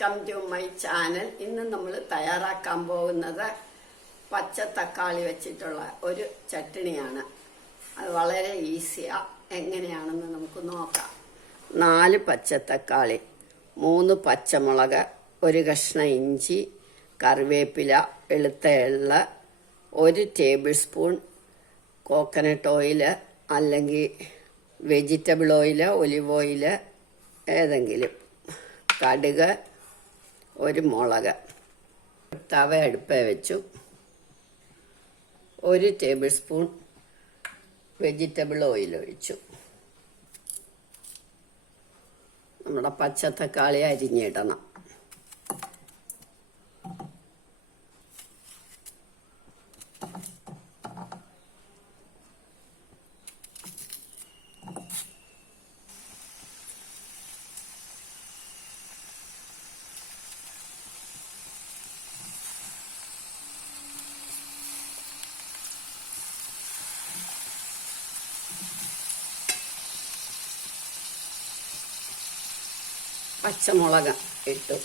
Welcome to my channel. ഇന്ന് നമ്മൾ തയ്യാറാക്കാൻ പോകുന്നത് പച്ച തക്കാളി വെച്ചിട്ടുള്ള ഒരു ചട്നിയാണ്. അത് വളരെ ഈസിയാണ്. എങ്ങനെയാണെന്ന് നമുക്ക് നോക്കാം. 4 പച്ചത്തക്കാളി, 3 പച്ചമുളക്, 1 കഷ്ണം ഇഞ്ചി, കറിവേപ്പില, വെളുത്ത എള്ള, 1 ടേബിൾ സ്പൂൺ കോക്കനട്ട് ഓയിൽ അല്ലെങ്കിൽ വെജിറ്റബിൾ ഓയിൽ, ഒലിവ് ഓയിൽ ഏതെങ്കിലും, കടുക്, 1 മുളക്. തവ അടുപ്പേ വെച്ചു. 1 ടേബിൾ സ്പൂൺ വെജിറ്റബിൾ ഓയിൽ ഒഴിച്ചു. നമ്മുടെ പച്ചത്തക്കാളി അരിഞ്ഞിടണം. പച്ചമുളക് ഇട്ടു.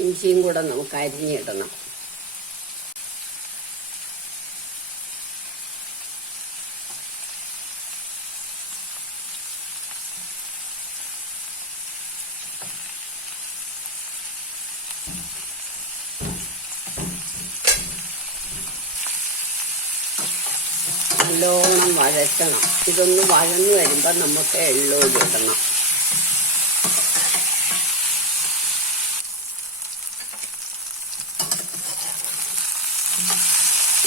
ഇഞ്ചിയും കൂടെ നമുക്ക് അരിഞ്ഞിടണം. നല്ലോണം വഴറ്റണം. ഇതൊന്ന് വഴന്നു വരുമ്പോൾ നമുക്ക് എള്ളോടി ഇടണം.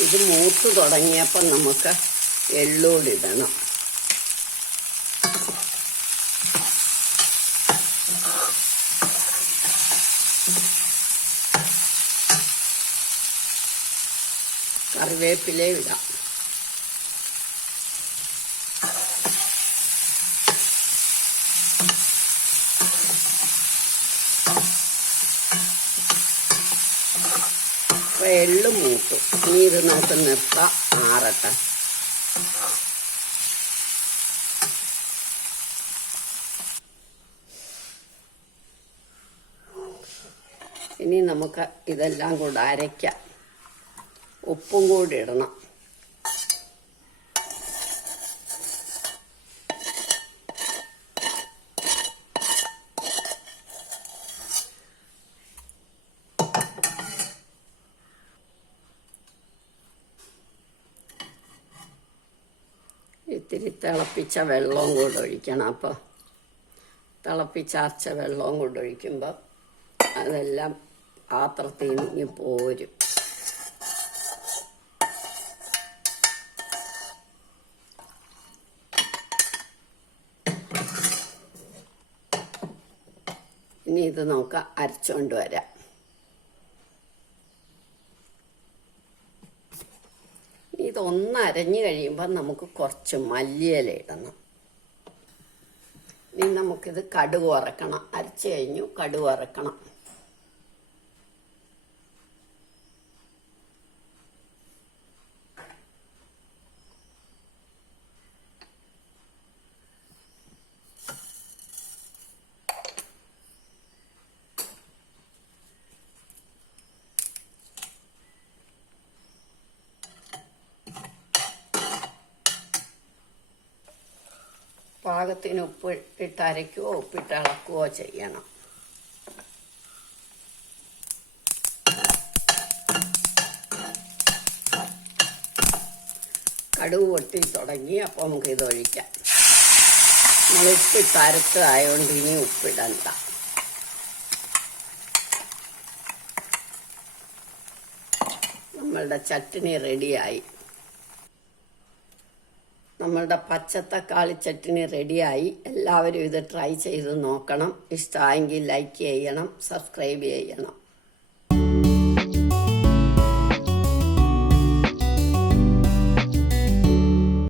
ഇത് മൂത്ത് തുടങ്ങിയപ്പോൾ നമുക്ക് എള്ളോടിടണം. കറിവേപ്പില ഇടാം. എള്ളു മൂത്തു. ഇനി ഇത് നമുക്ക് നിർത്താം, ആറട്ടെ. ഇനി നമുക്ക് ഇതെല്ലാം കൂടെ അരയ്ക്കാം. ഉപ്പും കൂടി ഇടണം. ഇത്തിരി തിളപ്പിച്ച വെള്ളവും കൂടെ ഒഴിക്കണം. അപ്പോൾ തിളപ്പിച്ചാർച്ച വെള്ളവും കൂടെ ഒഴിക്കുമ്പോൾ അതെല്ലാം പാത്രത്തിൽ നിന്ന് പോരും. ഇനി ഇത് നമുക്ക് അരച്ചുകൊണ്ട് വരാം. ഇതൊന്ന് അരഞ്ഞു കഴിയുമ്പോൾ നമുക്ക് കുറച്ച് മല്ലിയില ഇടണം. ഇനി നമുക്കിത് കടുക് വറക്കണം. അരച്ചു കഴിഞ്ഞു, കടുക് വറക്കണം. പാകത്തിന് ഉപ്പ് ഇട്ട് അരയ്ക്കുകയോ ഉപ്പിട്ട് ഇളക്കുകയോ ചെയ്യണം. കടുക് പൊട്ടി തുടങ്ങി. അപ്പോൾ നമുക്ക് ഇത് ഒഴിക്കാം. നമ്മൾ ഉപ്പിട്ട് അരച്ചതായതുകൊണ്ട് ഇനി ഉപ്പിടണ്ട. നമ്മളുടെ ചട്നി റെഡിയായി. നമ്മളുടെ പച്ചത്തക്കാളി ചട്നി റെഡിയായി. എല്ലാവരും ഇത് ട്രൈ ചെയ്ത് നോക്കണം. ഇഷ്ടമായെങ്കിൽ ലൈക്ക് ചെയ്യണം, സബ്സ്ക്രൈബ് ചെയ്യണം.